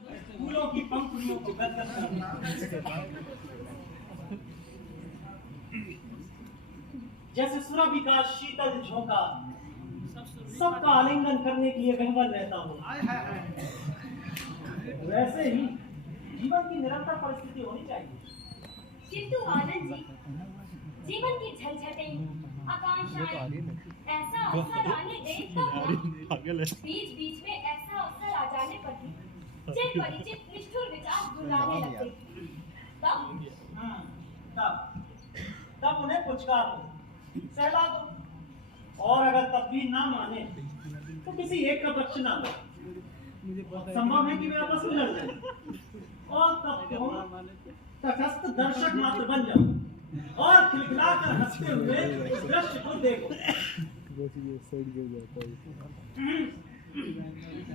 फूलों की पंखुड़ियों को गदगद करना, जैसे सुरभि का शीतल झोंका सबका आलिंगन करने के लिए गहवर रहता हो, वैसे ही जीवन की निरंतर परिस्थिति होनी चाहिए। किंतु आनंद जी, जीवन की झलझटें, आकांक्षाएं ऐसा अवसर आने दें तब ना, बीच बीच में ऐसा अवसर आ जाने पर भी चिर परिचित निष्ठुर विचार गुर्राने लगते, तब उन्हें पुचकारो, सहला दो, और अगर तब भी ना माने तो किसी एक का पक्ष ना लो। संभव है कि वे आपस में लड़ जाए, और तब तुम तटस्थ दर्शक मात्र बन जाओ और खिलखिलाकर हंसते हुए इस दृश्य को देखो।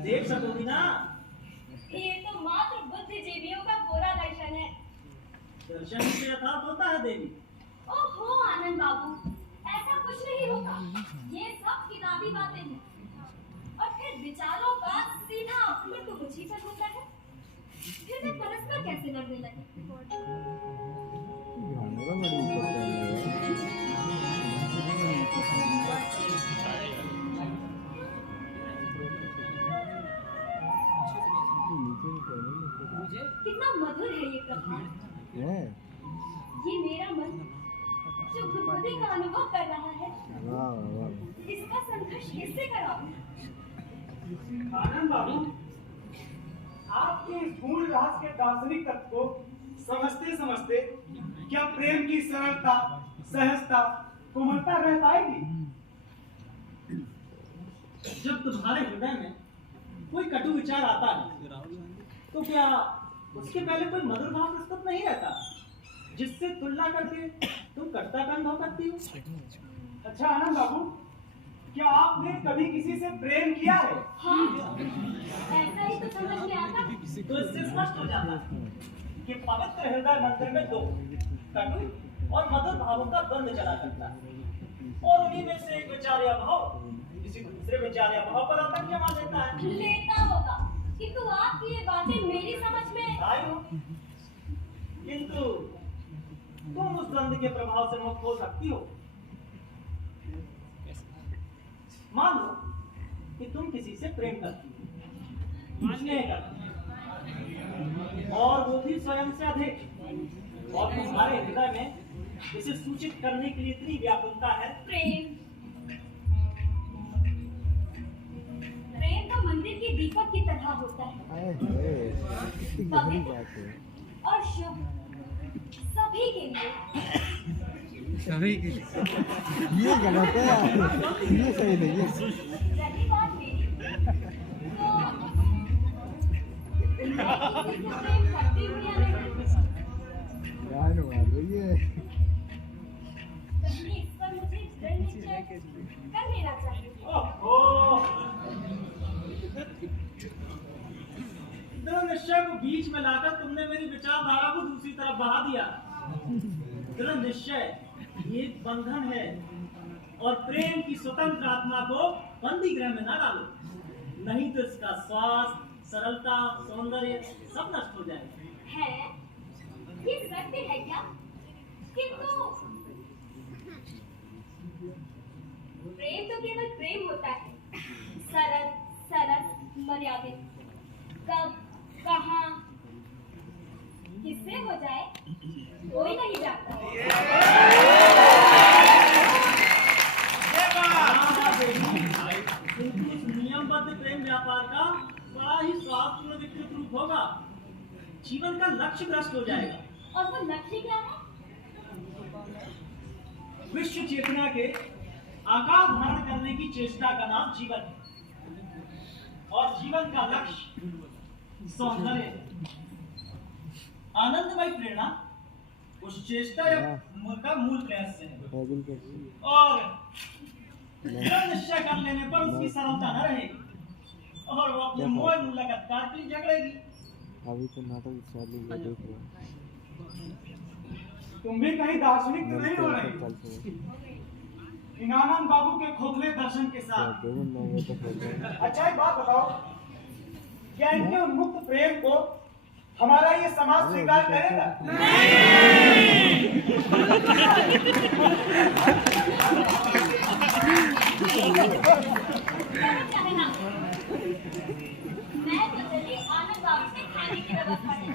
देख सकोगी ना? ये तो मात्र बुद्धिजीवियों का कोरा दर्शन है। दर्शन से यथार्थ होता है देवी। ओहो आनंद बाबू, ऐसा कुछ नहीं होता, ये सब किताबी बातें हैं। और फिर विचारों का सीधा अपने तो मुझी पर होता है, फिर मैं परस्पर कैसे लड़ने लगी? कितना मधुर है ये कथा। ये मेरा मन जो गुदगुदी का अनुभव कर रहा है, इसका संघर्ष किससे कराऊं? आनंद बाबू, आपके इस पूर्ण रहस्य के दार्शनिक तत्व को समझते समझते क्या प्रेम की सरलता, सहजता, कोमलता रह पाएगी? जब तुम्हारे हृदय में कोई कटु विचार आता है, तो क्या उसके पहले कोई मधुर भाव प्रस्तुत नहीं रहता, जिससे तुलना करके तुम कटुता का अनुभव करती हो? अच्छा आनंद बाबू, क्या आपने कभी किसी से प्रेम किया है? हाँ, ऐसा ही तो समझ में आता। तो इससे स्पष्ट हो जाता है कि पवित्र हृदय मंदिर में दो कटु और मधुर भावों का द्वंद चला करता है, और उन्हीं में से एक विचार या भाव किसी दूसरे विचार या भाव पर आतंक जमा देता है। लेता होगा, किंतु आपकी ये बातें मेरी समझ में आई हो, किंतु तुम उस द्वंद के प्रभाव से मुक्त हो सकती हो। मान लो कि तुम किसी से प्रेम करती हो, स्नेह करती हो, और वो भी स्वयं से अधिक, और तुम्हारे हृदय में इसे सूचित करने के लिए इतनी व्याकुलता है। प्रेम तो मंदिर के दीपक की तरह होता है, पवित्र और शुभ सभी के लिए। ये गलत है यार, ये सही नहीं है। रही बात मेरी, तो मैं किसी से प्रेम करती हूँ या नहीं? यार मार रही है। कहीं इस पर मुझे दृढ़ निश्चय कर लेना चाहिए। दृढ़ निश्चय को बीच में लाकर तुमने मेरी विचारधारा को दूसरी तरफ बढ़ा दिया। दृढ़ निश्चय ये बंधन है, और प्रेम की स्वतंत्र आत्मा को बंदी गृह में ना डालो, नहीं तो इसका स्वास्थ्य, सरलता, सौंदर्य सब नष्ट हो जाएगा। है ये सत्य है क्या? किंतु प्रेम तो केवल प्रेम होता है, सरल, सरस, मर्यादित। कब, कहाँ, किससे हो जाए कोई नहीं जानता। नियमबद्ध प्रेम व्यापार का बड़ा ही स्वार्थपूर्ण विकृत रूप होगा, जीवन का लक्ष्य भ्रष्ट हो जाएगा। और वो लक्ष्य क्या है? विश्व चेतना के आकार धारण करने की चेष्टा का नाम जीवन है, और जीवन का लक्ष्य सौंदर्य, आनंदमय प्रेरणा उस चेष्टा का मूल प्रयास है। और निश्चय कर लेने पर उसकी सरलता न रहेगी, और वो अपने मोह मुलाकात के लिए झगड़ेगी। अभी तो नाटक चालू है, देख रहे हो। तुम भी कहीं दार्शनिक तो नहीं हो रहे इन आनंद बाबू के खोखले दर्शन के साथ। अच्छा एक बात बताओ, क्या इनके उन्मुक्त प्रेम को हमारा ये समाज स्वीकार करेगा? चाहे ना, मैं तो चली आनंद बाबू से खाने की व्यवस्था करने।